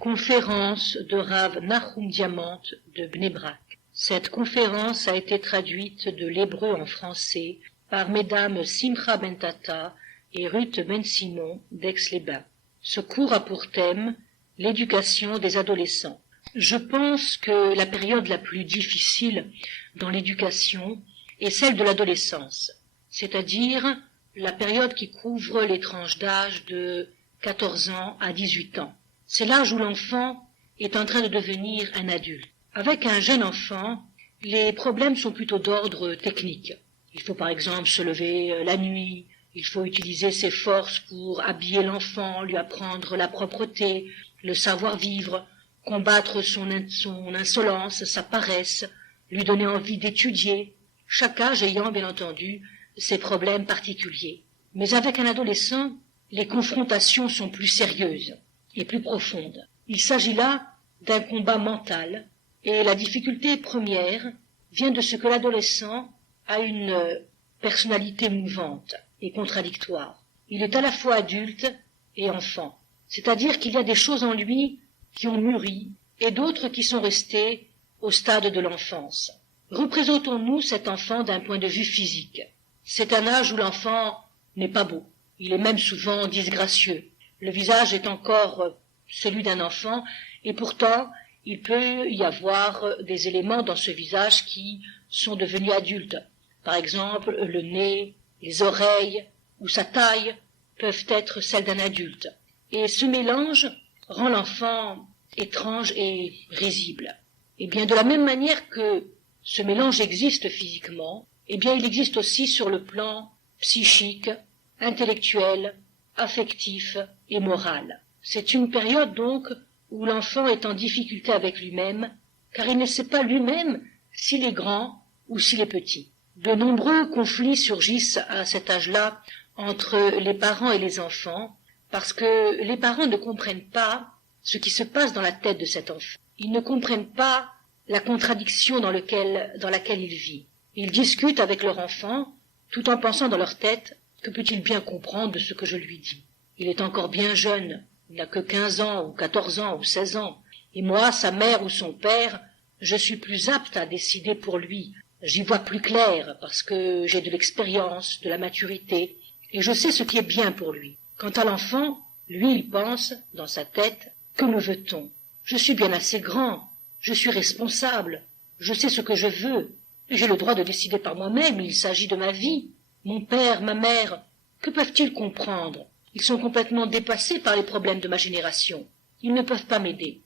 Conférence de Rav Nahum Diamant de Bnei Brak. Cette conférence a été traduite de l'hébreu en français par mesdames Simcha Ben-Tata et Ruth Ben-Simon d'Aix-les-Bains. Ce cours a pour thème l'éducation des adolescents. Je pense que la période la plus difficile dans l'éducation est celle de l'adolescence, c'est-à-dire la période qui couvre les tranches d'âge de 14 ans à 18 ans. C'est l'âge où l'enfant est en train de devenir un adulte. Avec un jeune enfant, les problèmes sont plutôt d'ordre technique. Il faut par exemple se lever la nuit, il faut utiliser ses forces pour habiller l'enfant, lui apprendre la propreté, le savoir-vivre, combattre son insolence, sa paresse, lui donner envie d'étudier, chaque âge ayant bien entendu ses problèmes particuliers. Mais avec un adolescent, les confrontations sont plus sérieuses et plus profondes. Il s'agit là d'un combat mental, et la difficulté première vient de ce que l'adolescent a une personnalité mouvante et contradictoire. Il est à la fois adulte et enfant, c'est-à-dire qu'il y a des choses en lui qui ont mûri et d'autres qui sont restées au stade de l'enfance. Représentons-nous cet enfant d'un point de vue physique. C'est un âge où l'enfant n'est pas beau, il est même souvent disgracieux. Le visage est encore celui d'un enfant, et pourtant, il peut y avoir des éléments dans ce visage qui sont devenus adultes. Par exemple, le nez, les oreilles ou sa taille peuvent être celles d'un adulte. Et ce mélange rend l'enfant étrange et risible. Et bien, de la même manière que ce mélange existe physiquement, eh bien, il existe aussi sur le plan psychique, intellectuel, affectif et moral. C'est une période donc où l'enfant est en difficulté avec lui-même, car il ne sait pas lui-même s'il est grand ou s'il est petit. De nombreux conflits surgissent à cet âge-là entre les parents et les enfants, parce que les parents ne comprennent pas ce qui se passe dans la tête de cet enfant. Ils ne comprennent pas la contradiction dans laquelle il vit. Ils discutent avec leur enfant, tout en pensant dans leur tête « Que peut-il bien comprendre de ce que je lui dis ? Il est encore bien jeune, il n'a que 15 ans ou 14 ans ou 16 ans, et moi, sa mère ou son père, je suis plus apte à décider pour lui. J'y vois plus clair parce que j'ai de l'expérience, de la maturité, et je sais ce qui est bien pour lui. Quant à l'enfant, lui, il pense, dans sa tête, que me veut-on ? Je suis bien assez grand, je suis responsable, je sais ce que je veux, j'ai le droit de décider par moi-même, il s'agit de ma vie. Mon père, ma mère, que peuvent-ils comprendre ? Ils sont complètement dépassés par les problèmes de ma génération. Ils ne peuvent pas m'aider.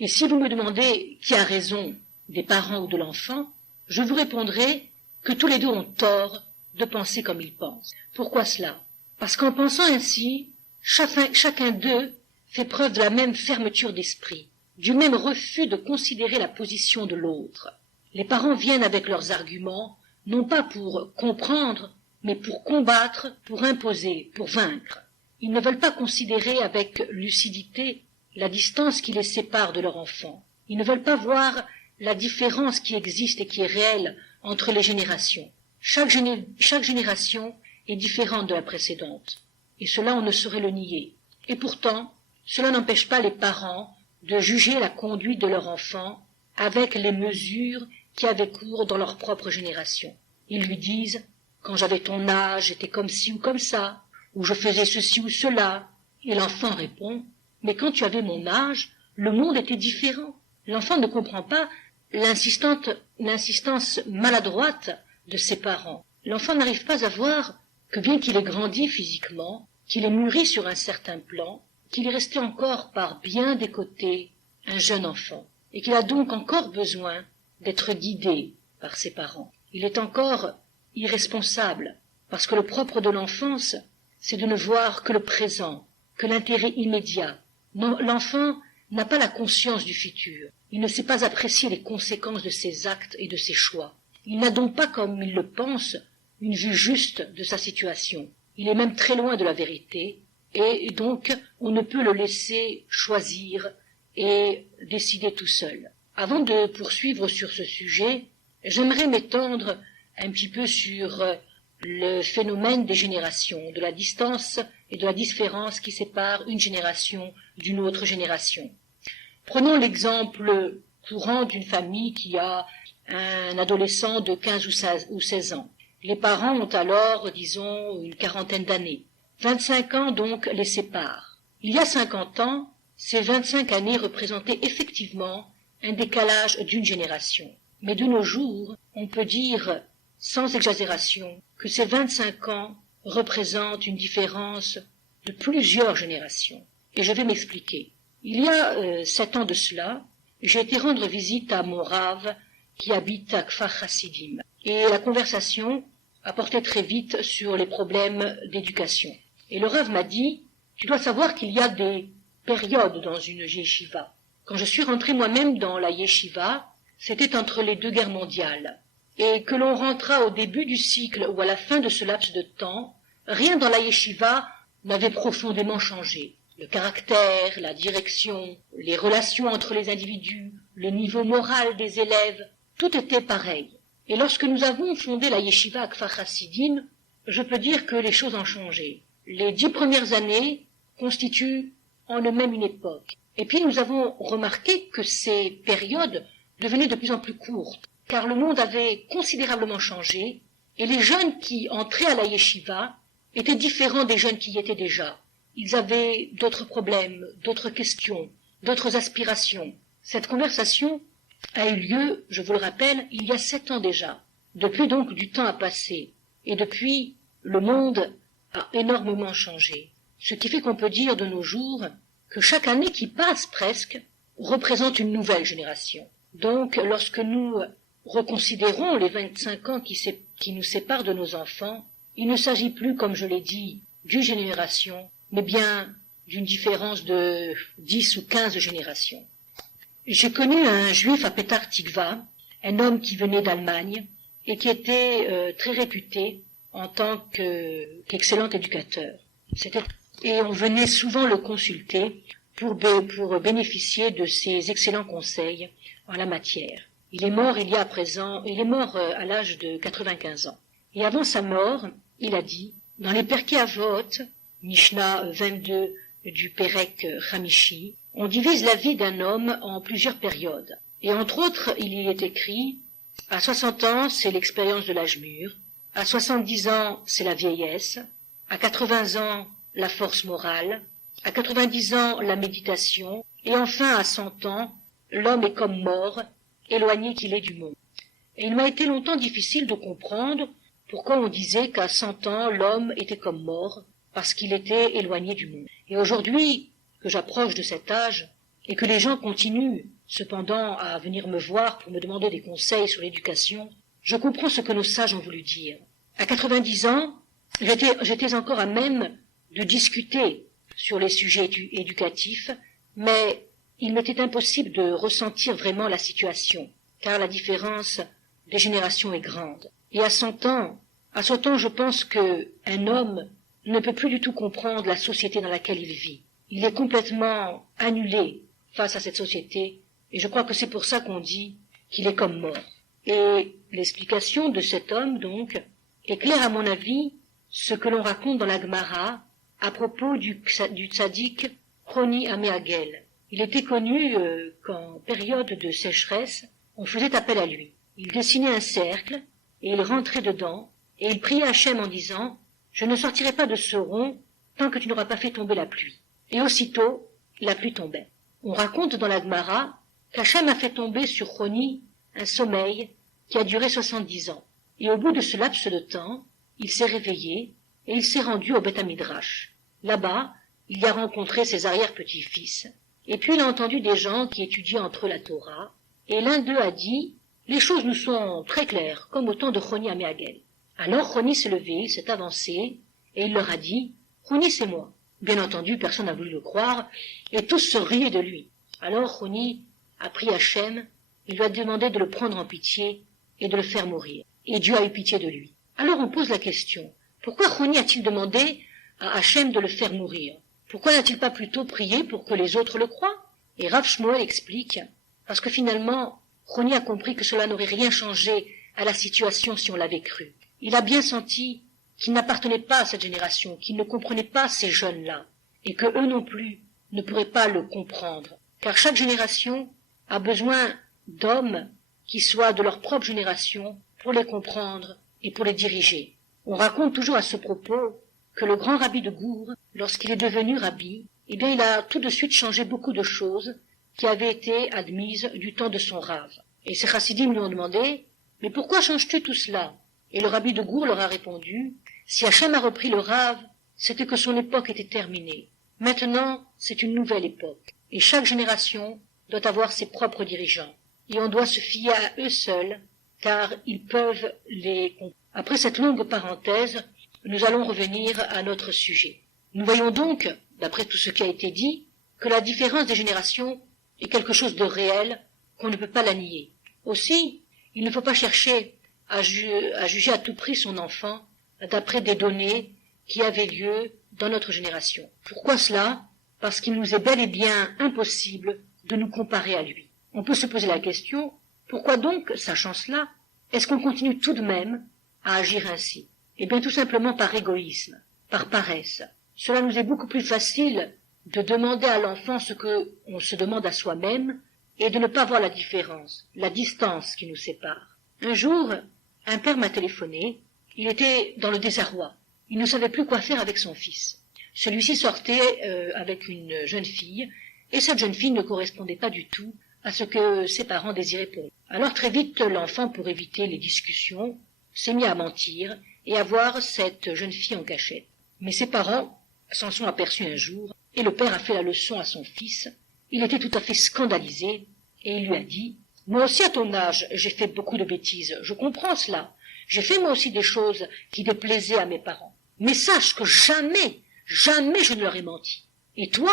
Et si vous me demandez qui a raison, des parents ou de l'enfant, je vous répondrai que tous les deux ont tort de penser comme ils pensent. Pourquoi cela ? Parce qu'en pensant ainsi, chacun d'eux fait preuve de la même fermeture d'esprit, du même refus de considérer la position de l'autre. Les parents viennent avec leurs arguments, non pas pour comprendre, mais pour combattre, pour imposer, pour vaincre. Ils ne veulent pas considérer avec lucidité la distance qui les sépare de leur enfant. Ils ne veulent pas voir la différence qui existe et qui est réelle entre les générations. Chaque génération est différente de la précédente, et cela on ne saurait le nier. Et pourtant, cela n'empêche pas les parents de juger la conduite de leur enfant avec les mesures qui avaient cours dans leur propre génération. Ils lui disent « Quand j'avais ton âge, j'étais comme ci ou comme ça », ou « Je faisais ceci ou cela ». Et l'enfant répond « Mais quand tu avais mon âge, le monde était différent ». L'enfant ne comprend pas l'insistance maladroite de ses parents. L'enfant n'arrive pas à voir que bien qu'il ait grandi physiquement, qu'il ait mûri sur un certain plan, qu'il est resté encore par bien des côtés un jeune enfant, et qu'il a donc encore besoin d'être guidé par ses parents. Il est encore irresponsable, parce que le propre de l'enfance, c'est de ne voir que le présent, que l'intérêt immédiat. Non, l'enfant n'a pas la conscience du futur. Il ne sait pas apprécier les conséquences de ses actes et de ses choix. Il n'a donc pas, comme il le pense, une vue juste de sa situation. Il est même très loin de la vérité, et donc on ne peut le laisser choisir et décider tout seul. Avant de poursuivre sur ce sujet, j'aimerais m'étendre un petit peu sur le phénomène des générations, de la distance et de la différence qui sépare une génération d'une autre génération. Prenons l'exemple courant d'une famille qui a un adolescent de 15 ou 16 ans. Les parents ont alors, disons, une quarantaine d'années. 25 ans donc les séparent. Il y a 50 ans, ces 25 années représentaient effectivement un décalage d'une génération. Mais de nos jours, on peut dire, sans exagération, que ces 25 ans représentent une différence de plusieurs générations. Et je vais m'expliquer. Il y a 7 ans de cela, j'ai été rendre visite à mon rave qui habite à Kfar Hasidim. Et la conversation a porté très vite sur les problèmes d'éducation. Et le rave m'a dit, tu dois savoir qu'il y a des périodes dans une yeshiva. Quand je suis rentré moi-même dans la yeshiva, c'était entre les 2 guerres mondiales. Et que l'on rentra au début du cycle ou à la fin de ce laps de temps, rien dans la yeshiva n'avait profondément changé. Le caractère, la direction, les relations entre les individus, le niveau moral des élèves, tout était pareil. Et lorsque nous avons fondé la yeshiva à Kfar Hasidim, je peux dire que les choses ont changé. Les 10 premières années constituent en eux-mêmes une époque. Et puis nous avons remarqué que ces périodes devenaient de plus en plus courtes, car le monde avait considérablement changé, et les jeunes qui entraient à la yeshiva étaient différents des jeunes qui y étaient déjà. Ils avaient d'autres problèmes, d'autres questions, d'autres aspirations. Cette conversation a eu lieu, je vous le rappelle, il y a 7 ans déjà. Depuis donc du temps a passé, et depuis le monde a énormément changé. Ce qui fait qu'on peut dire de nos jours que chaque année qui passe presque représente une nouvelle génération. Donc lorsque nous reconsidérons les 25 ans qui nous séparent de nos enfants, il ne s'agit plus, comme je l'ai dit, d'une génération, mais bien d'une différence de 10 ou 15 générations. J'ai connu un juif à Petar Tikva, un homme qui venait d'Allemagne et qui était très réputé en tant qu'excellent éducateur. Et on venait souvent le consulter pour bénéficier de ses excellents conseils en la matière. Il est mort à l'âge de 95 ans. Et avant sa mort, il a dit, dans les Perkei Avot, Mishnah 22 du Perek Hamishi, on divise la vie d'un homme en plusieurs périodes. Et entre autres, il y est écrit, à 60 ans, c'est l'expérience de l'âge mûr, à 70 ans, c'est la vieillesse, à 80 ans, la force morale, à 90 ans, la méditation, et enfin, à 100 ans, l'homme est comme mort, éloigné qu'il est du monde. Et il m'a été longtemps difficile de comprendre pourquoi on disait qu'à 100 ans, l'homme était comme mort, parce qu'il était éloigné du monde. Et aujourd'hui, que j'approche de cet âge, et que les gens continuent cependant à venir me voir pour me demander des conseils sur l'éducation, je comprends ce que nos sages ont voulu dire. À 90 ans, j'étais encore à même de discuter sur les sujets éducatifs, mais il m'était impossible de ressentir vraiment la situation, car la différence des générations est grande. Et à 100 ans, je pense qu'un homme ne peut plus du tout comprendre la société dans laquelle il vit. Il est complètement annulé face à cette société, et je crois que c'est pour ça qu'on dit qu'il est comme mort. Et l'explication de cet homme, donc, éclaire à mon avis ce que l'on raconte dans la Gemara à propos du tzaddik Roni Améagel. Il était connu qu'en période de sécheresse, on faisait appel à lui. Il dessinait un cercle, et il rentrait dedans, et il priait Hachem en disant « Je ne sortirai pas de ce rond tant que tu n'auras pas fait tomber la pluie. » Et aussitôt, la pluie tombait. On raconte dans la Gemara qu'Hachem a fait tomber sur Roni un sommeil qui a duré 70 ans. Et au bout de ce laps de temps, il s'est réveillé et il s'est rendu au Beth Midrash. Là-bas, il y a rencontré ses arrière-petits-fils. Et puis il a entendu des gens qui étudiaient entre eux la Torah. Et l'un d'eux a dit « Les choses nous sont très claires, comme au temps de Roni Améagel. » Alors Roni s'est levé, il s'est avancé, et il leur a dit « Roni, c'est moi. » Bien entendu, personne n'a voulu le croire, et tous se riaient de lui. Alors Roni a pris Hachem, il lui a demandé de le prendre en pitié et de le faire mourir. Et Dieu a eu pitié de lui. Alors on pose la question, pourquoi Roni a-t-il demandé à Hachem de le faire mourir? Pourquoi n'a-t-il pas plutôt prié pour que les autres le croient? Et Rav Shmuel explique, parce que finalement, Roni a compris que cela n'aurait rien changé à la situation si on l'avait cru. Il a bien senti qu'il n'appartenait pas à cette génération, qu'il ne comprenait pas ces jeunes-là, et que eux non plus ne pourraient pas le comprendre. car chaque génération a besoin d'hommes qui soient de leur propre génération pour les comprendre et pour les diriger. On raconte toujours à ce propos que le grand rabbi de Gour, lorsqu'il est devenu rabbi, il a tout de suite changé beaucoup de choses qui avaient été admises du temps de son rave. Et ces chassidim lui ont demandé, mais pourquoi changes-tu tout cela? Et le rabbi de Gour leur a répondu, si Hachem a repris le rave, c'était que son époque était terminée. Maintenant, c'est une nouvelle époque. Et chaque génération doit avoir ses propres dirigeants. Et on doit se fier à eux seuls, car ils peuvent les comprendre. Après cette longue parenthèse, nous allons revenir à notre sujet. Nous voyons donc, d'après tout ce qui a été dit, que la différence des générations est quelque chose de réel, qu'on ne peut pas la nier. Aussi, il ne faut pas chercher à juger à tout prix son enfant d'après des données qui avaient lieu dans notre génération. Pourquoi cela? Parce qu'il nous est bel et bien impossible de nous comparer à lui. On peut se poser la question, pourquoi donc, sachant cela, est-ce qu'on continue tout de même à agir ainsi? Eh bien tout simplement par égoïsme, par paresse. Cela nous est beaucoup plus facile de demander à l'enfant ce qu'on se demande à soi-même et de ne pas voir la différence, la distance qui nous sépare. Un jour, un père m'a téléphoné, il était dans le désarroi, il ne savait plus quoi faire avec son fils. Celui-ci sortait avec une jeune fille, et cette jeune fille ne correspondait pas du tout à ce que ses parents désiraient pour lui. Alors très vite, l'enfant, pour éviter les discussions, s'est mis à mentir et à voir cette jeune fille en cachette. Mais ses parents s'en sont aperçus un jour, et le père a fait la leçon à son fils. Il était tout à fait scandalisé, et il lui a dit « Moi aussi à ton âge, j'ai fait beaucoup de bêtises, je comprends cela. J'ai fait moi aussi des choses qui déplaisaient à mes parents. Mais sache que jamais je ne leur ai menti. Et toi,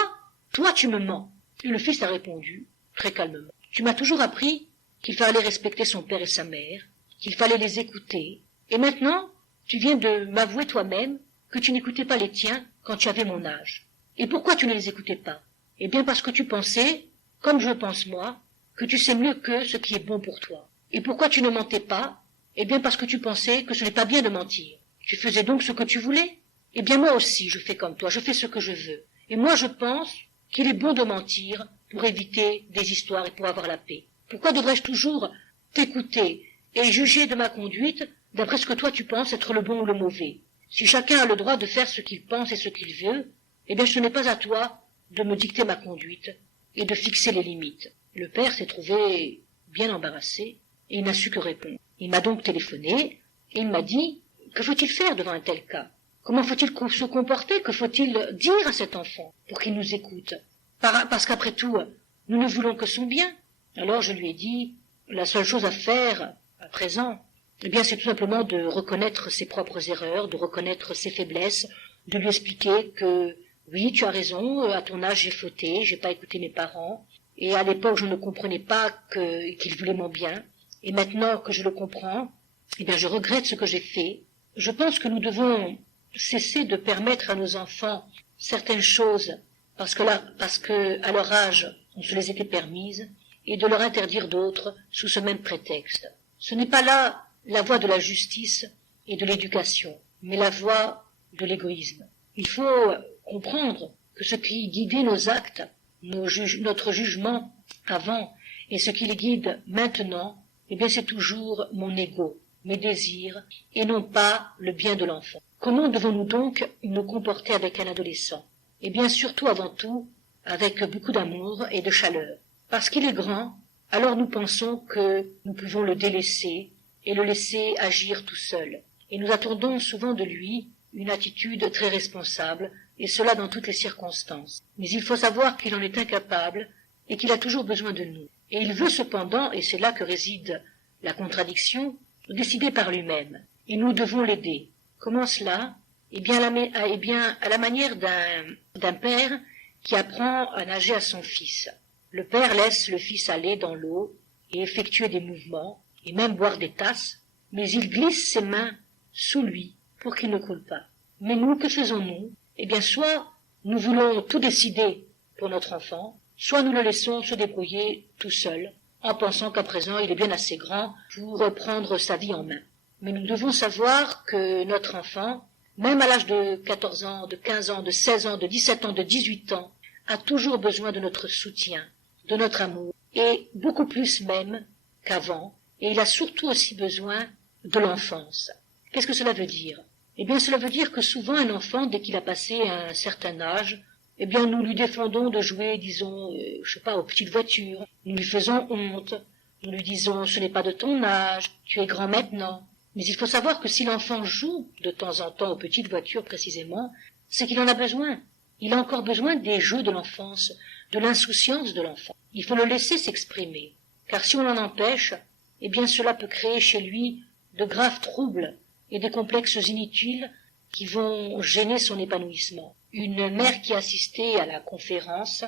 tu me mens. » Et le fils a répondu, très calmement, « Tu m'as toujours appris qu'il fallait respecter son père et sa mère, qu'il fallait les écouter, et maintenant, tu viens de m'avouer toi-même que tu n'écoutais pas les tiens quand tu avais mon âge. Et pourquoi tu ne les écoutais pas? Eh bien parce que tu pensais, comme je pense moi, que tu sais mieux qu'eux ce qui est bon pour toi. Et pourquoi tu ne mentais pas? Eh bien parce que tu pensais que ce n'est pas bien de mentir. Tu faisais donc ce que tu voulais? Eh bien moi aussi je fais comme toi, je fais ce que je veux. Et moi je pense qu'il est bon de mentir pour éviter des histoires et pour avoir la paix. Pourquoi devrais-je toujours t'écouter et juger de ma conduite d'après ce que toi tu penses être le bon ou le mauvais? Si chacun a le droit de faire ce qu'il pense et ce qu'il veut, eh bien ce n'est pas à toi de me dicter ma conduite et de fixer les limites. Le père s'est trouvé bien embarrassé et il n'a su que répondre. Il m'a donc téléphoné et il m'a dit « Que faut-il faire devant un tel cas? Comment faut-il se comporter? Que faut-il dire à cet enfant pour qu'il nous écoute? Parce qu'après tout, nous ne voulons que son bien. » Alors je lui ai dit « La seule chose à faire à présent, eh bien c'est tout simplement de reconnaître ses propres erreurs, de reconnaître ses faiblesses, de lui expliquer que oui, tu as raison, à ton âge j'ai fauté, j'ai pas écouté mes parents, et à l'époque je ne comprenais pas qu'ils voulaient mon bien, et maintenant que je le comprends, eh bien je regrette ce que j'ai fait. Je pense que nous devons cesser de permettre à nos enfants certaines choses parce que à leur âge on se les était permises, et de leur interdire d'autres sous ce même prétexte. Ce n'est pas là la voie de la justice et de l'éducation, mais la voie de l'égoïsme. Il faut comprendre que ce qui guidait nos actes, notre jugement avant, et ce qui les guide maintenant, eh bien c'est toujours mon ego, mes désirs, et non pas le bien de l'enfant. Comment devons-nous donc nous comporter avec un adolescent? Eh bien surtout avant tout, avec beaucoup d'amour et de chaleur. Parce qu'il est grand, alors nous pensons que nous pouvons le délaisser et le laisser agir tout seul. Et nous attendons souvent de lui une attitude très responsable, et cela dans toutes les circonstances. Mais il faut savoir qu'il en est incapable et qu'il a toujours besoin de nous. Et il veut cependant, et c'est là que réside la contradiction, décider par lui-même. Et nous devons l'aider. Comment cela? Eh bien à la manière d'un père qui apprend à nager à son fils. Le père laisse le fils aller dans l'eau et effectuer des mouvements, et même boire des tasses, mais il glisse ses mains sous lui pour qu'il ne coule pas. Mais nous, que faisons-nous? Eh bien, soit nous voulons tout décider pour notre enfant, soit nous le laissons se débrouiller tout seul, en pensant qu'à présent il est bien assez grand pour prendre sa vie en main. Mais nous devons savoir que notre enfant, même à l'âge de 14 ans, de 15 ans, de 16 ans, de 17 ans, de 18 ans, a toujours besoin de notre soutien, de notre amour, et beaucoup plus même qu'avant, et il a surtout aussi besoin de l'enfance. Qu'est-ce que cela veut dire? Eh bien, cela veut dire que souvent un enfant, dès qu'il a passé un certain âge, eh bien, nous lui défendons de jouer, disons, je sais pas, aux petites voitures, nous lui faisons honte, nous lui disons, ce n'est pas de ton âge, tu es grand maintenant. Mais il faut savoir que si l'enfant joue de temps en temps aux petites voitures précisément, c'est qu'il en a besoin. Il a encore besoin des jeux de l'enfance, de l'insouciance de l'enfant. Il faut le laisser s'exprimer, car si on l'en empêche, eh bien cela peut créer chez lui de graves troubles et des complexes inutiles qui vont gêner son épanouissement. Une mère qui assistait à la conférence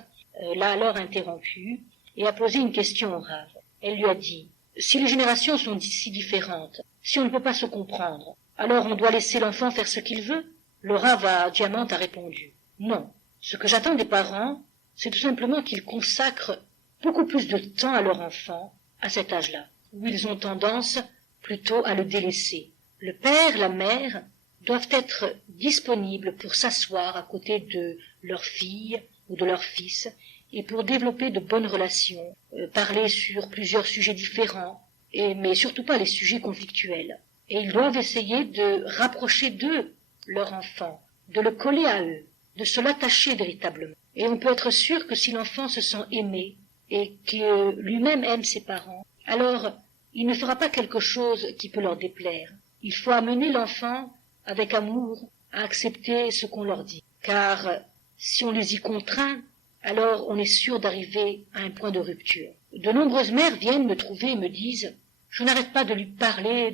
l'a alors interrompue et a posé une question au Rav. Elle lui a dit « Si les générations sont si différentes, si on ne peut pas se comprendre, alors on doit laisser l'enfant faire ce qu'il veut ?» Le Rav à Diamante a répondu « Non, ce que j'attends des parents, c'est tout simplement qu'ils consacrent beaucoup plus de temps à leur enfant à cet âge-là, où ils ont tendance plutôt à le délaisser. Le père, la mère doivent être disponibles pour s'asseoir à côté de leur fille ou de leur fils et pour développer de bonnes relations, parler sur plusieurs sujets différents, mais surtout pas les sujets conflictuels. Et ils doivent essayer de rapprocher d'eux leur enfant, de le coller à eux, de se l'attacher véritablement. Et on peut être sûr que si l'enfant se sent aimé et que lui-même aime ses parents, alors il ne fera pas quelque chose qui peut leur déplaire. Il faut amener l'enfant avec amour à accepter ce qu'on leur dit. Car si on les y contraint, alors on est sûr d'arriver à un point de rupture. De nombreuses mères viennent me trouver et me disent « Je n'arrête pas de lui parler,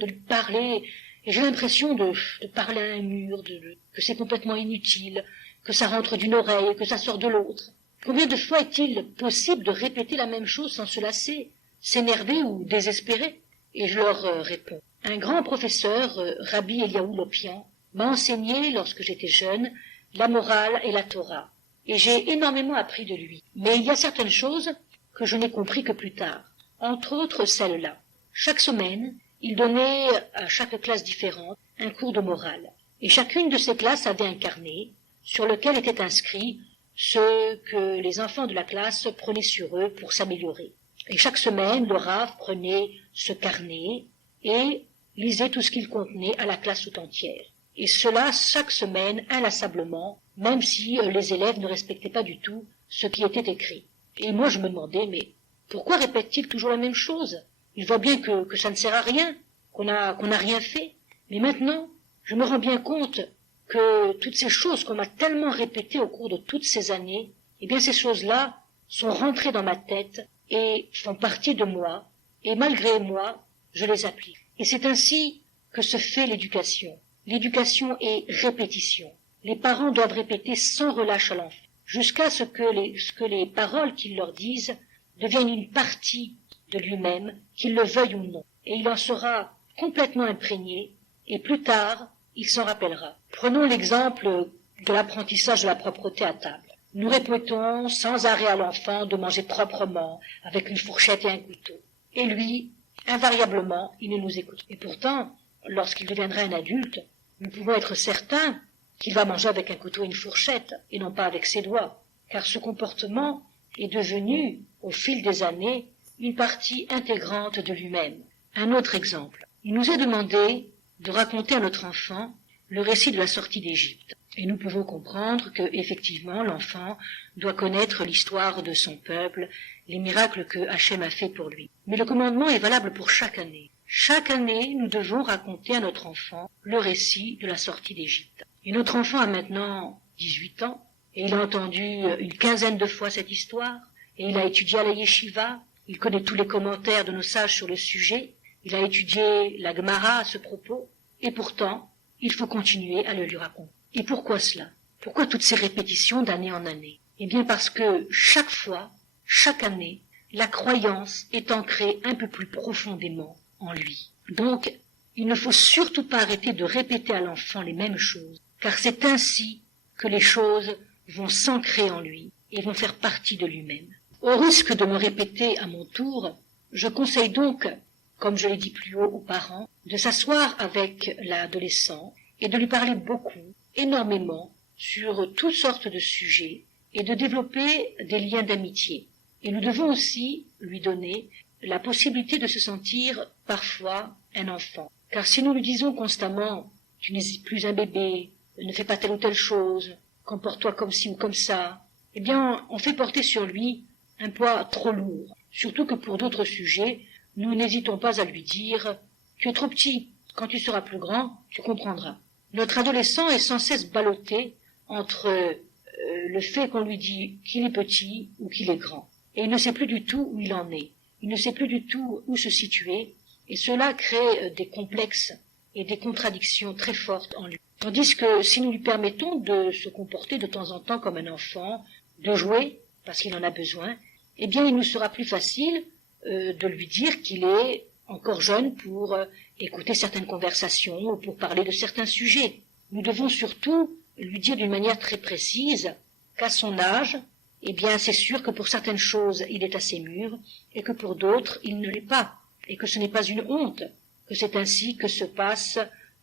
et j'ai l'impression de parler à un mur, que c'est complètement inutile, que ça rentre d'une oreille, que ça sort de l'autre. Combien de fois est-il possible de répéter la même chose sans se lasser, s'énerver ou désespérer ?» Et je leur réponds. Un grand professeur, Rabbi Eliaou Lopian, m'a enseigné, lorsque j'étais jeune, la morale et la Torah. Et j'ai énormément appris de lui. Mais il y a certaines choses que je n'ai compris que plus tard. Entre autres, celle-là. Chaque semaine, il donnait à chaque classe différente un cours de morale. Et chacune de ces classes avait un carnet sur lequel étaient inscrits ce que les enfants de la classe prenaient sur eux pour s'améliorer. Et chaque semaine, le Rav prenait ce carnet et lisait tout ce qu'il contenait à la classe tout entière. Et cela chaque semaine, inlassablement, même si les élèves ne respectaient pas du tout ce qui était écrit. Et moi je me demandais, mais pourquoi répète-t-il toujours la même chose? Il voit bien que ça ne sert à rien, qu'on n'a rien fait. Mais maintenant, je me rends bien compte que toutes ces choses qu'on m'a tellement répétées au cours de toutes ces années, eh bien ces choses-là sont rentrées dans ma tête et font partie de moi, et malgré moi, je les applique. Et c'est ainsi que se fait l'éducation. L'éducation est répétition. Les parents doivent répéter sans relâche à l'enfant, jusqu'à ce que les paroles qu'ils leur disent deviennent une partie de lui-même, qu'il le veuille ou non. Et il en sera complètement imprégné, et plus tard, il s'en rappellera. Prenons l'exemple de l'apprentissage de la propreté à table. Nous répétons sans arrêt à l'enfant de manger proprement, avec une fourchette et un couteau. Et lui, invariablement, il ne nous écoute. Et pourtant, lorsqu'il deviendra un adulte, nous pouvons être certains qu'il va manger avec un couteau et une fourchette, et non pas avec ses doigts, car ce comportement est devenu, au fil des années, une partie intégrante de lui-même. Un autre exemple. Il nous est demandé de raconter à notre enfant le récit de la sortie d'Égypte. Et nous pouvons comprendre que, effectivement, l'enfant doit connaître l'histoire de son peuple, les miracles que Hachem a fait pour lui. Mais le commandement est valable pour chaque année. Chaque année, nous devons raconter à notre enfant le récit de la sortie d'Égypte. Et notre enfant a maintenant 18 ans, et il a entendu une quinzaine de fois cette histoire, et il a étudié à la yeshiva, il connaît tous les commentaires de nos sages sur le sujet, il a étudié la Gemara à ce propos, et pourtant, il faut continuer à le lui raconter. Et pourquoi cela? Pourquoi toutes ces répétitions d'année en année? Eh bien parce que chaque fois, chaque année, la croyance est ancrée un peu plus profondément en lui. Donc, il ne faut surtout pas arrêter de répéter à l'enfant les mêmes choses, car c'est ainsi que les choses vont s'ancrer en lui et vont faire partie de lui-même. Au risque de me répéter à mon tour, je conseille donc, comme je l'ai dit plus haut aux parents, de s'asseoir avec l'adolescent et de lui parler beaucoup, énormément, sur toutes sortes de sujets et de développer des liens d'amitié. Et nous devons aussi lui donner la possibilité de se sentir parfois un enfant. Car si nous lui disons constamment « tu n'es plus un bébé, ne fais pas telle ou telle chose, comporte-toi comme ci ou comme ça », eh bien on fait porter sur lui un poids trop lourd. Surtout que pour d'autres sujets, nous n'hésitons pas à lui dire « tu es trop petit, quand tu seras plus grand, tu comprendras ». Notre adolescent est sans cesse ballotté entre le fait qu'on lui dit qu'il est petit ou qu'il est grand. Et il ne sait plus du tout où il en est. Il ne sait plus du tout où se situer. Et cela crée des complexes et des contradictions très fortes en lui. Tandis que si nous lui permettons de se comporter de temps en temps comme un enfant, de jouer, parce qu'il en a besoin, eh bien il nous sera plus facile de lui dire qu'il est encore jeune pour écouter certaines conversations ou pour parler de certains sujets. Nous devons surtout lui dire d'une manière très précise qu'à son âge, eh bien c'est sûr que pour certaines choses il est assez mûr et que pour d'autres il ne l'est pas, et que ce n'est pas une honte, que c'est ainsi que se passe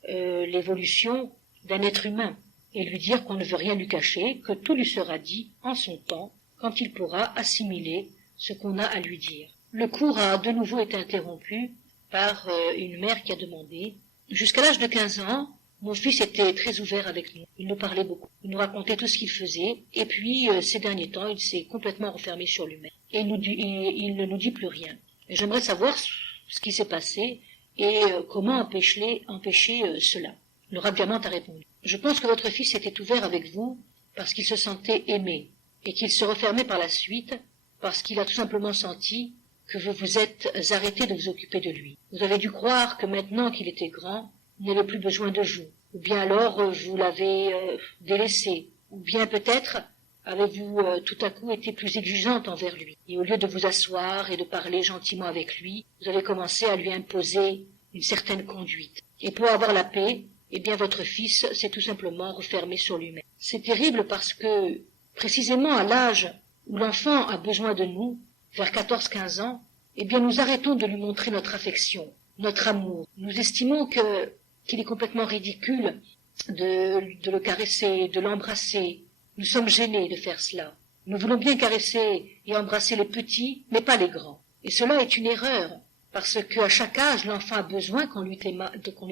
l'évolution d'un être humain, et lui dire qu'on ne veut rien lui cacher, que tout lui sera dit en son temps, quand il pourra assimiler ce qu'on a à lui dire. Le cours a de nouveau été interrompu par une mère qui a demandé « Jusqu'à l'âge de 15 ans, mon fils était très ouvert avec nous, il nous parlait beaucoup, il nous racontait tout ce qu'il faisait, et puis ces derniers temps, il s'est complètement renfermé sur lui-même, et il ne nous dit plus rien. Et j'aimerais savoir ce qui s'est passé et comment empêcher cela. » Le Rav Diamant a répondu « Je pense que votre fils était ouvert avec vous parce qu'il se sentait aimé, et qu'il se refermait par la suite parce qu'il a tout simplement senti que vous vous êtes arrêté de vous occuper de lui. Vous avez dû croire que maintenant qu'il était grand, il n'avait plus besoin de vous, ou bien alors vous l'avez délaissé, ou bien peut-être avez-vous tout à coup été plus exigeante envers lui, et au lieu de vous asseoir et de parler gentiment avec lui, vous avez commencé à lui imposer une certaine conduite. Et pour avoir la paix, eh bien votre fils s'est tout simplement refermé sur lui-même. C'est terrible parce que, précisément à l'âge où l'enfant a besoin de nous, vers 14-15 ans, eh bien nous arrêtons de lui montrer notre affection, notre amour. Nous estimons qu'il est complètement ridicule de le caresser, de l'embrasser. Nous sommes gênés de faire cela. Nous voulons bien caresser et embrasser les petits, mais pas les grands. Et cela est une erreur, parce qu'à chaque âge, l'enfant a besoin qu'on lui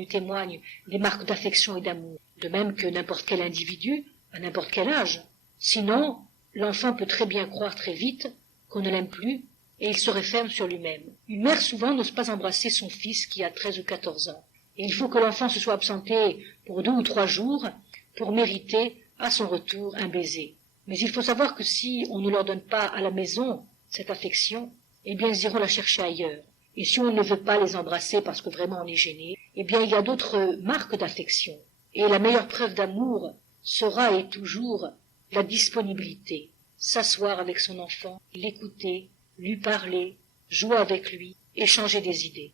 témoigne des marques d'affection et d'amour, de même que n'importe quel individu, à n'importe quel âge. Sinon, l'enfant peut très bien croire très vite qu'on ne l'aime plus, et il se referme sur lui-même. Une mère souvent n'ose pas embrasser son fils qui a 13 ou 14 ans. Et il faut que l'enfant se soit absenté pour 2 ou 3 jours pour mériter à son retour un baiser. Mais il faut savoir que si on ne leur donne pas à la maison cette affection, eh bien ils iront la chercher ailleurs. Et si on ne veut pas les embrasser parce que vraiment on est gêné, eh bien il y a d'autres marques d'affection. Et la meilleure preuve d'amour sera et toujours la disponibilité. S'asseoir avec son enfant, l'écouter, lui parler, jouer avec lui, échanger des idées.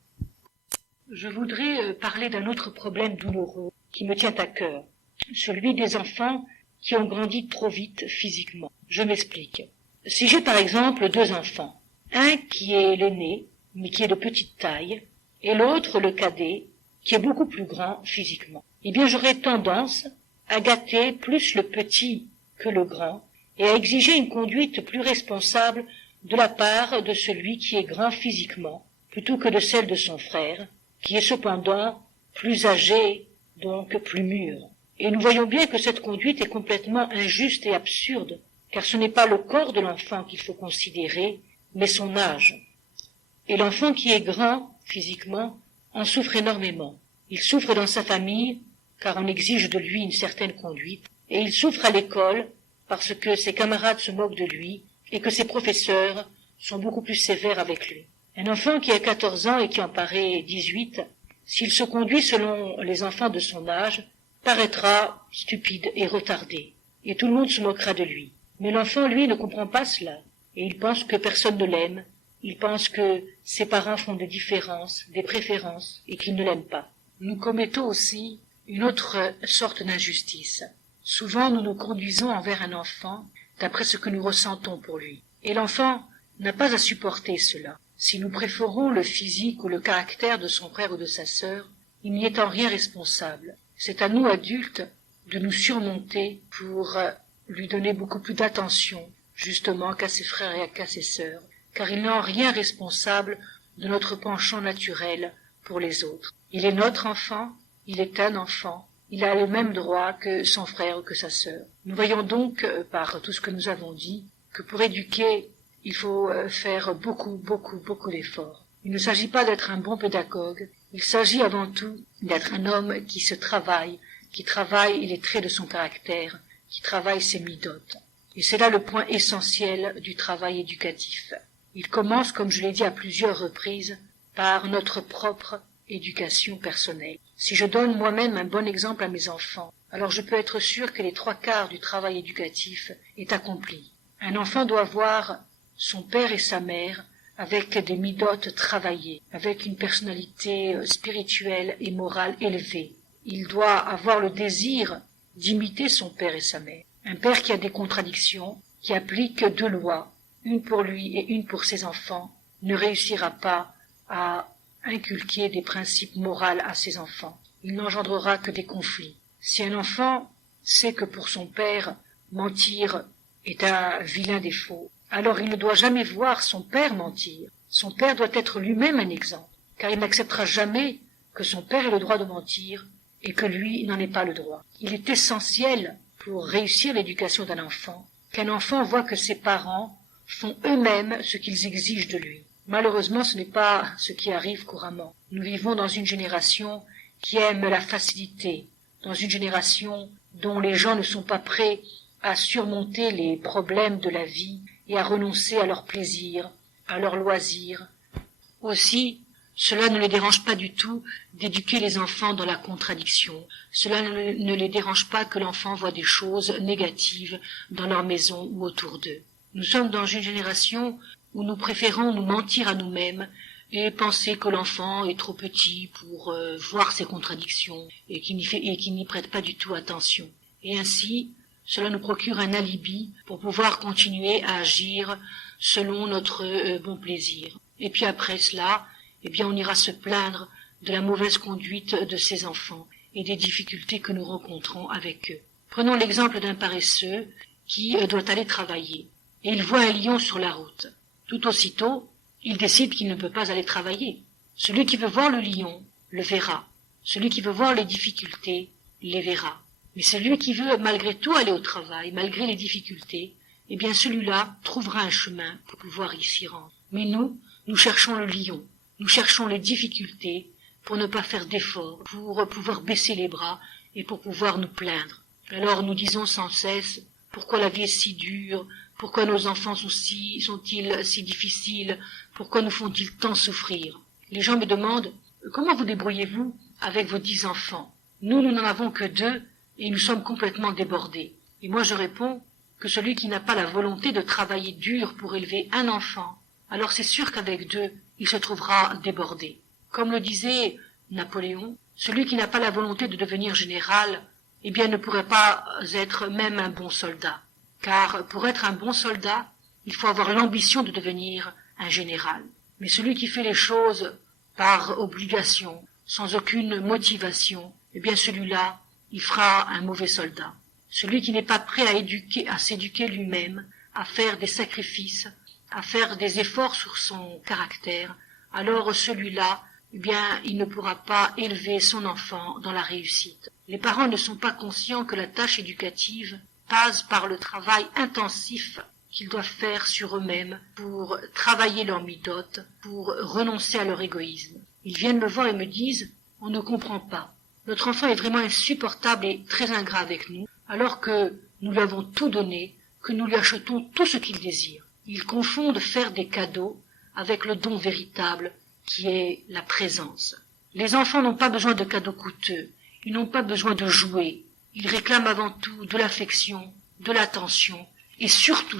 Je voudrais parler d'un autre problème douloureux qui me tient à cœur, celui des enfants qui ont grandi trop vite physiquement. Je m'explique. Si j'ai par exemple 2 enfants, un qui est l'aîné, mais qui est de petite taille, et l'autre, le cadet, qui est beaucoup plus grand physiquement, eh bien j'aurais tendance à gâter plus le petit que le grand, et à exiger une conduite plus responsable de la part de celui qui est grand physiquement, plutôt que de celle de son frère, qui est cependant plus âgé, donc plus mûr. Et nous voyons bien que cette conduite est complètement injuste et absurde, car ce n'est pas le corps de l'enfant qu'il faut considérer, mais son âge. Et l'enfant qui est grand physiquement en souffre énormément. Il souffre dans sa famille, car on exige de lui une certaine conduite, et il souffre à l'école, parce que ses camarades se moquent de lui, et que ses professeurs sont beaucoup plus sévères avec lui. Un enfant qui a 14 ans et qui en paraît 18, s'il se conduit selon les enfants de son âge, paraîtra stupide et retardé, et tout le monde se moquera de lui. Mais l'enfant, lui, ne comprend pas cela, et il pense que personne ne l'aime, il pense que ses parents font des différences, des préférences, et qu'ils ne l'aiment pas. Nous commettons aussi une autre sorte d'injustice. Souvent, nous nous conduisons envers un enfant d'après ce que nous ressentons pour lui. Et l'enfant n'a pas à supporter cela. Si nous préférons le physique ou le caractère de son frère ou de sa sœur, il n'y est en rien responsable. C'est à nous, adultes, de nous surmonter pour lui donner beaucoup plus d'attention, justement qu'à ses frères et qu'à ses sœurs, car il n'est en rien responsable de notre penchant naturel pour les autres. Il est notre enfant, il est un enfant, il a les mêmes droits que son frère ou que sa sœur. Nous voyons donc, par tout ce que nous avons dit, que pour éduquer, il faut faire beaucoup d'efforts. Il ne s'agit pas d'être un bon pédagogue, il s'agit avant tout d'être un homme qui se travaille, qui travaille les traits de son caractère, qui travaille ses midotes. Et c'est là le point essentiel du travail éducatif. Il commence, comme je l'ai dit à plusieurs reprises, par notre propre éducation personnelle. Si je donne moi-même un bon exemple à mes enfants, alors je peux être sûr que les 3/4 du travail éducatif est accompli. Un enfant doit voir son père et sa mère avec des midotes travaillées, avec une personnalité spirituelle et morale élevée. Il doit avoir le désir d'imiter son père et sa mère. Un père qui a des contradictions, qui applique 2 lois, une pour lui et une pour ses enfants, ne réussira pas à inculquer des principes moraux à ses enfants. Il n'engendrera que des conflits. Si un enfant sait que pour son père, mentir est un vilain défaut, alors il ne doit jamais voir son père mentir. Son père doit être lui-même un exemple, car il n'acceptera jamais que son père ait le droit de mentir et que lui n'en ait pas le droit. Il est essentiel pour réussir l'éducation d'un enfant qu'un enfant voit que ses parents font eux-mêmes ce qu'ils exigent de lui. Malheureusement, ce n'est pas ce qui arrive couramment. Nous vivons dans une génération qui aime la facilité, dans une génération dont les gens ne sont pas prêts à surmonter les problèmes de la vie et à renoncer à leurs plaisirs, à leurs loisirs. Aussi, cela ne les dérange pas du tout d'éduquer les enfants dans la contradiction. Cela ne les dérange pas que l'enfant voit des choses négatives dans leur maison ou autour d'eux. Nous sommes dans une génération où nous préférons nous mentir à nous-mêmes et penser que l'enfant est trop petit pour voir ses contradictions et qu'il n'y prête pas du tout attention. Et ainsi, cela nous procure un alibi pour pouvoir continuer à agir selon notre bon plaisir. Et puis après cela, on ira se plaindre de la mauvaise conduite de ces enfants et des difficultés que nous rencontrons avec eux. Prenons l'exemple d'un paresseux qui doit aller travailler et il voit un lion sur la route. Tout aussitôt, il décide qu'il ne peut pas aller travailler. Celui qui veut voir le lion le verra. Celui qui veut voir les difficultés les verra. Mais celui qui veut malgré tout aller au travail, malgré les difficultés, celui-là trouvera un chemin pour pouvoir y s'y rendre. Mais nous cherchons le lion, nous cherchons les difficultés pour ne pas faire d'efforts, pour pouvoir baisser les bras et pour pouvoir nous plaindre. Alors nous disons sans cesse pourquoi la vie est si dure, pourquoi nos enfants sont-ils si difficiles, pourquoi nous font-ils tant souffrir. Les gens me demandent comment vous débrouillez-vous avec vos 10 enfants. Nous n'en avons que 2 et nous sommes complètement débordés. Et moi je réponds que celui qui n'a pas la volonté de travailler dur pour élever un enfant, alors c'est sûr qu'avec 2, il se trouvera débordé. Comme le disait Napoléon, celui qui n'a pas la volonté de devenir général, ne pourrait pas être même un bon soldat. Car pour être un bon soldat, il faut avoir l'ambition de devenir un général. Mais celui qui fait les choses par obligation, sans aucune motivation, celui-là, il fera un mauvais soldat. Celui qui n'est pas prêt à s'éduquer lui-même, à faire des sacrifices, à faire des efforts sur son caractère, alors celui-là, il ne pourra pas élever son enfant dans la réussite. Les parents ne sont pas conscients que la tâche éducative passe par le travail intensif qu'ils doivent faire sur eux-mêmes pour travailler leur midote, pour renoncer à leur égoïsme. Ils viennent me voir et me disent « On ne comprend pas. Notre enfant est vraiment insupportable et très ingrat avec nous, alors que nous lui avons tout donné, que nous lui achetons tout ce qu'il désire. » Ils confondent faire des cadeaux avec le don véritable qui est la présence. Les enfants n'ont pas besoin de cadeaux coûteux, ils n'ont pas besoin de jouets, ils réclament avant tout de l'affection, de l'attention et surtout,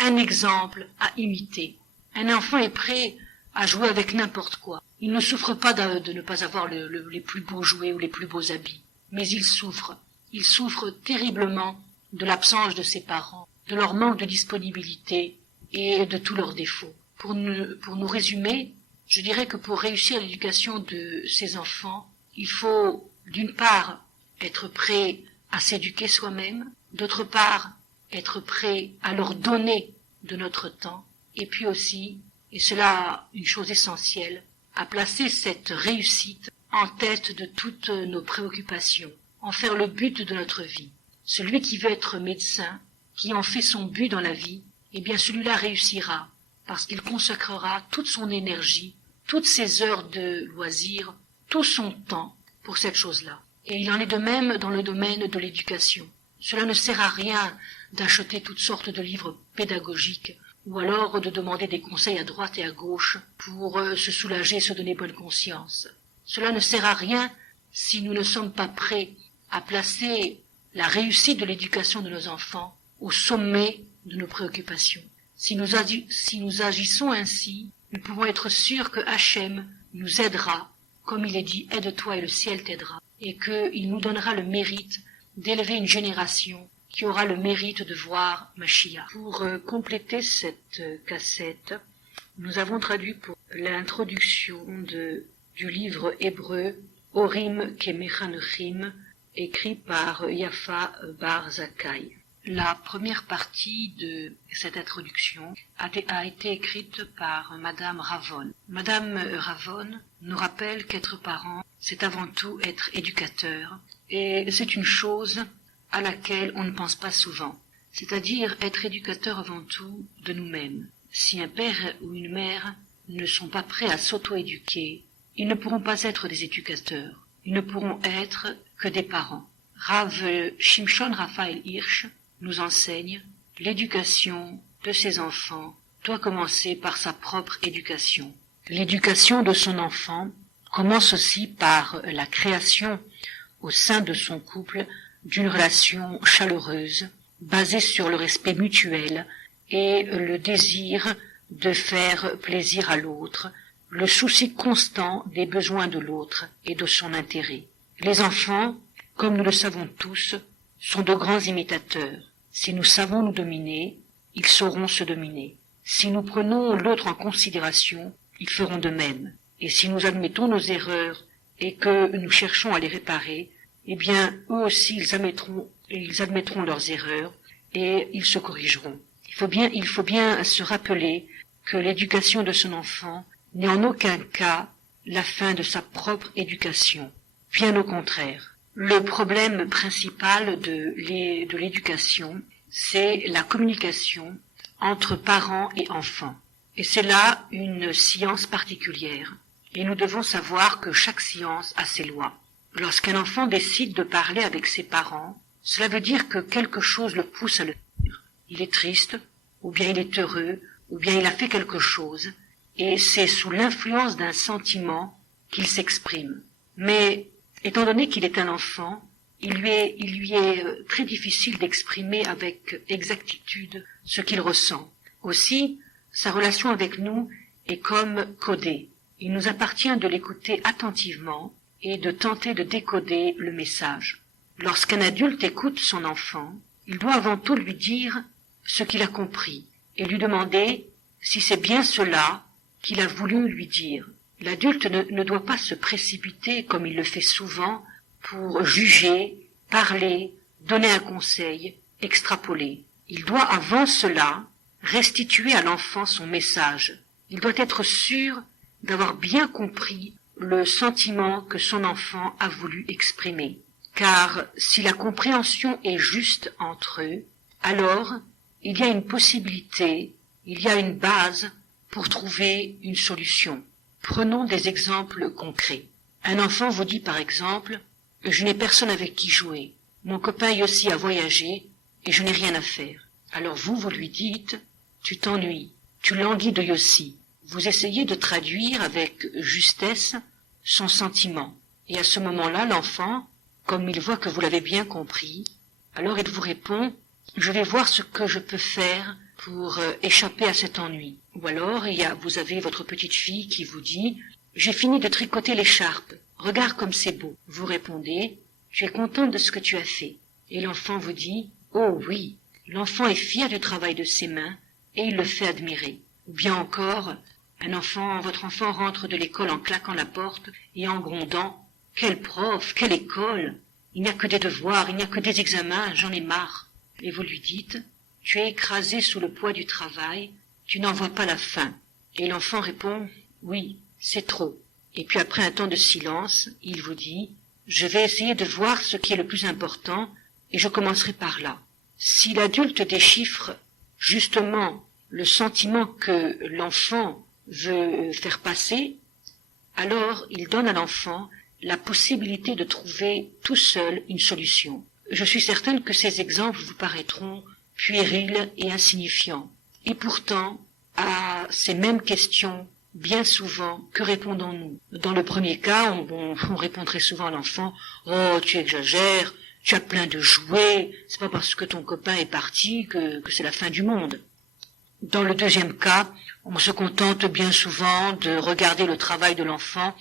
un exemple à imiter. Un enfant est prêt à jouer avec n'importe quoi. Il ne souffre pas de ne pas avoir les plus beaux jouets ou les plus beaux habits, mais il souffre terriblement de l'absence de ses parents, de leur manque de disponibilité et de tous leurs défauts. Pour nous résumer, je dirais que pour réussir l'éducation de ces enfants, il faut d'une part être prêt à s'éduquer soi-même, d'autre part être prêt à leur donner de notre temps, et puis aussi, et cela une chose essentielle, à placer cette réussite en tête de toutes nos préoccupations, en faire le but de notre vie. Celui qui veut être médecin, qui en fait son but dans la vie, eh bien celui-là réussira, parce qu'il consacrera toute son énergie, toutes ses heures de loisirs, tout son temps pour cette chose-là. Et il en est de même dans le domaine de l'éducation. Cela ne sert à rien d'acheter toutes sortes de livres pédagogiques ou alors de demander des conseils à droite et à gauche pour se soulager, se donner bonne conscience. Cela ne sert à rien si nous ne sommes pas prêts à placer la réussite de l'éducation de nos enfants au sommet de nos préoccupations. Si nous agissons ainsi, nous pouvons être sûrs que Hachem nous aidera, comme il est dit, aide-toi et le ciel t'aidera, et qu'il nous donnera le mérite d'élever une génération qui aura le mérite de voir Mashiach. Pour compléter cette cassette, nous avons traduit pour l'introduction du livre hébreu Orim Kemechanechim, écrit par Yafa Bar Zakai. La première partie de cette introduction a été écrite par Madame Ravon. Madame Ravon nous rappelle qu'être parent, c'est avant tout être éducateur, et c'est une chose à laquelle on ne pense pas souvent, c'est-à-dire être éducateur avant tout de nous-mêmes. Si un père ou une mère ne sont pas prêts à s'auto-éduquer, ils ne pourront pas être des éducateurs, ils ne pourront être que des parents. Rav Shimshon Raphaël Hirsch nous enseigne l'éducation de ses enfants doit commencer par sa propre éducation. L'éducation de son enfant commence aussi par la création au sein de son couple d'une relation chaleureuse, basée sur le respect mutuel et le désir de faire plaisir à l'autre, le souci constant des besoins de l'autre et de son intérêt. Les enfants, comme nous le savons tous, sont de grands imitateurs. Si nous savons nous dominer, ils sauront se dominer. Si nous prenons l'autre en considération, ils feront de même. Et si nous admettons nos erreurs et que nous cherchons à les réparer, eh bien, eux aussi, ils admettront leurs erreurs et ils se corrigeront. Il faut bien se rappeler que l'éducation de son enfant n'est en aucun cas la fin de sa propre éducation. Bien au contraire. Le problème principal de l'éducation, c'est la communication entre parents et enfants. Et c'est là une science particulière. Et nous devons savoir que chaque science a ses lois. Lorsqu'un enfant décide de parler avec ses parents, cela veut dire que quelque chose le pousse à le faire. Il est triste, ou bien il est heureux, ou bien il a fait quelque chose, et c'est sous l'influence d'un sentiment qu'il s'exprime. Mais, étant donné qu'il est un enfant, il lui est très difficile d'exprimer avec exactitude ce qu'il ressent. Aussi, sa relation avec nous est comme codée. Il nous appartient de l'écouter attentivement et de tenter de décoder le message. Lorsqu'un adulte écoute son enfant, il doit avant tout lui dire ce qu'il a compris et lui demander si c'est bien cela qu'il a voulu lui dire. L'adulte ne doit pas se précipiter comme il le fait souvent pour juger, parler, donner un conseil, extrapoler. Il doit avant cela restituer à l'enfant son message. Il doit être sûr d'avoir bien compris le sentiment que son enfant a voulu exprimer. Car si la compréhension est juste entre eux, alors il y a une possibilité, il y a une base pour trouver une solution. Prenons des exemples concrets. Un enfant vous dit par exemple « Je n'ai personne avec qui jouer. Mon copain Yossi a voyagé et je n'ai rien à faire. » Alors vous lui dites « Tu t'ennuies, tu languis de Yossi. » Vous essayez de traduire avec justesse son sentiment. Et à ce moment-là, l'enfant, comme il voit que vous l'avez bien compris, alors il vous répond « Je vais voir ce que je peux faire pour échapper à cet ennui. » Ou alors, vous avez votre petite fille qui vous dit « J'ai fini de tricoter l'écharpe. Regarde comme c'est beau. » Vous répondez « Tu es contente de ce que tu as fait. » Et l'enfant vous dit « Oh oui. » L'enfant est fier du travail de ses mains et il le fait admirer. Ou bien encore, votre enfant rentre de l'école en claquant la porte et en grondant « Quel prof, quelle école! Il n'y a que des devoirs, il n'y a que des examens, j'en ai marre. » Et vous lui dites tu es écrasé sous le poids du travail, tu n'en vois pas la fin. Et l'enfant répond, oui, c'est trop. Et puis après un temps de silence, il vous dit, je vais essayer de voir ce qui est le plus important et je commencerai par là. Si l'adulte déchiffre justement le sentiment que l'enfant veut faire passer, alors il donne à l'enfant la possibilité de trouver tout seul une solution. Je suis certaine que ces exemples vous paraîtront puérils et insignifiants. Et pourtant, à ces mêmes questions, bien souvent, que répondons-nous? Dans le premier cas, on répond très souvent à l'enfant, « Oh, tu exagères, tu as plein de jouets, c'est pas parce que ton copain est parti que c'est la fin du monde. » Dans le deuxième cas, on se contente bien souvent de regarder le travail de l'enfant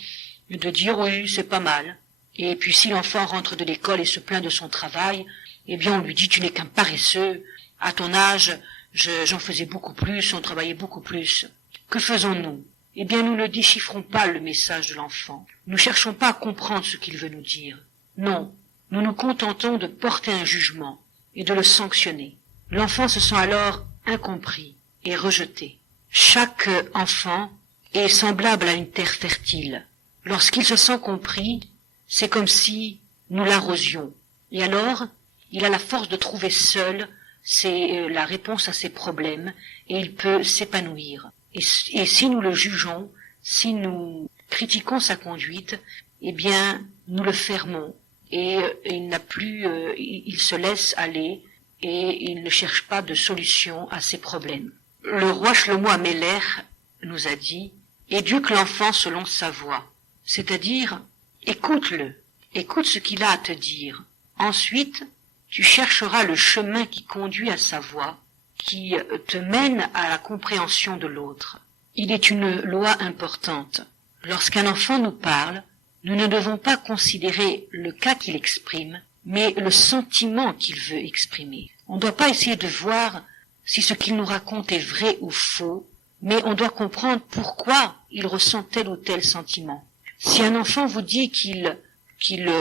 et de dire « Oui, c'est pas mal ». Et puis si l'enfant rentre de l'école et se plaint de son travail, eh bien on lui dit « Tu n'es qu'un paresseux, à ton âge, j'en faisais beaucoup plus, on travaillait beaucoup plus. » Que faisons-nous? Eh bien nous ne déchiffrons pas le message de l'enfant. Nous ne cherchons pas à comprendre ce qu'il veut nous dire. Non, nous nous contentons de porter un jugement et de le sanctionner. L'enfant se sent alors incompris et rejeté. Chaque enfant est semblable à une terre fertile. Lorsqu'il se sent compris, c'est comme si nous l'arrosions. Et alors, il a la force de trouver seul la réponse à ses problèmes et il peut s'épanouir. Et si nous le jugeons, si nous critiquons sa conduite, eh bien, nous le fermons et il se laisse aller et il ne cherche pas de solution à ses problèmes. Le roi Shlomo Améler nous a dit « Éduque l'enfant selon sa voie », c'est-à-dire écoute-le, écoute ce qu'il a à te dire. Ensuite, tu chercheras le chemin qui conduit à sa voie, qui te mène à la compréhension de l'autre. Il est une loi importante. Lorsqu'un enfant nous parle, nous ne devons pas considérer le cas qu'il exprime, mais le sentiment qu'il veut exprimer. On ne doit pas essayer de voir si ce qu'il nous raconte est vrai ou faux, mais on doit comprendre pourquoi il ressent tel ou tel sentiment. Si un enfant vous dit qu'il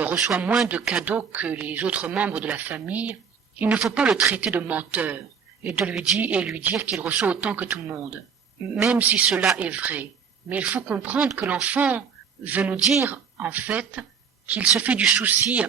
reçoit moins de cadeaux que les autres membres de la famille, il ne faut pas le traiter de menteur et lui dire qu'il reçoit autant que tout le monde, même si cela est vrai. Mais il faut comprendre que l'enfant veut nous dire, en fait, qu'il se fait du souci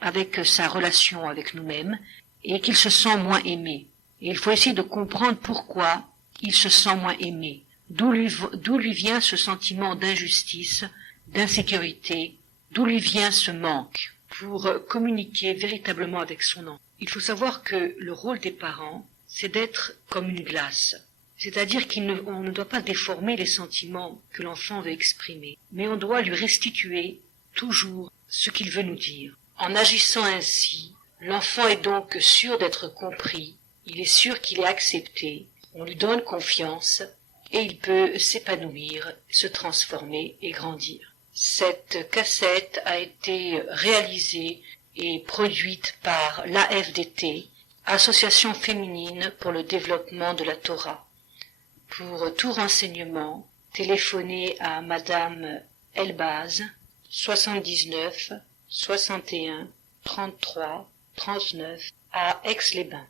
avec sa relation avec nous-mêmes et qu'il se sent moins aimé. Et il faut essayer de comprendre pourquoi il se sent moins aimé, d'où lui vient ce sentiment d'injustice, d'insécurité, d'où lui vient ce manque, pour communiquer véritablement avec son enfant. Il faut savoir que le rôle des parents, c'est d'être comme une glace. C'est-à-dire qu'on ne doit pas déformer les sentiments que l'enfant veut exprimer, mais on doit lui restituer toujours ce qu'il veut nous dire. En agissant ainsi, l'enfant est donc sûr d'être compris, il est sûr qu'il est accepté, on lui donne confiance et il peut s'épanouir, se transformer et grandir. Cette cassette a été réalisée et produite par l'AFDT, Association féminine pour le développement de la Torah. Pour tout renseignement, téléphonez à Madame Elbaz, 79 61 33 39 à Aix-les-Bains.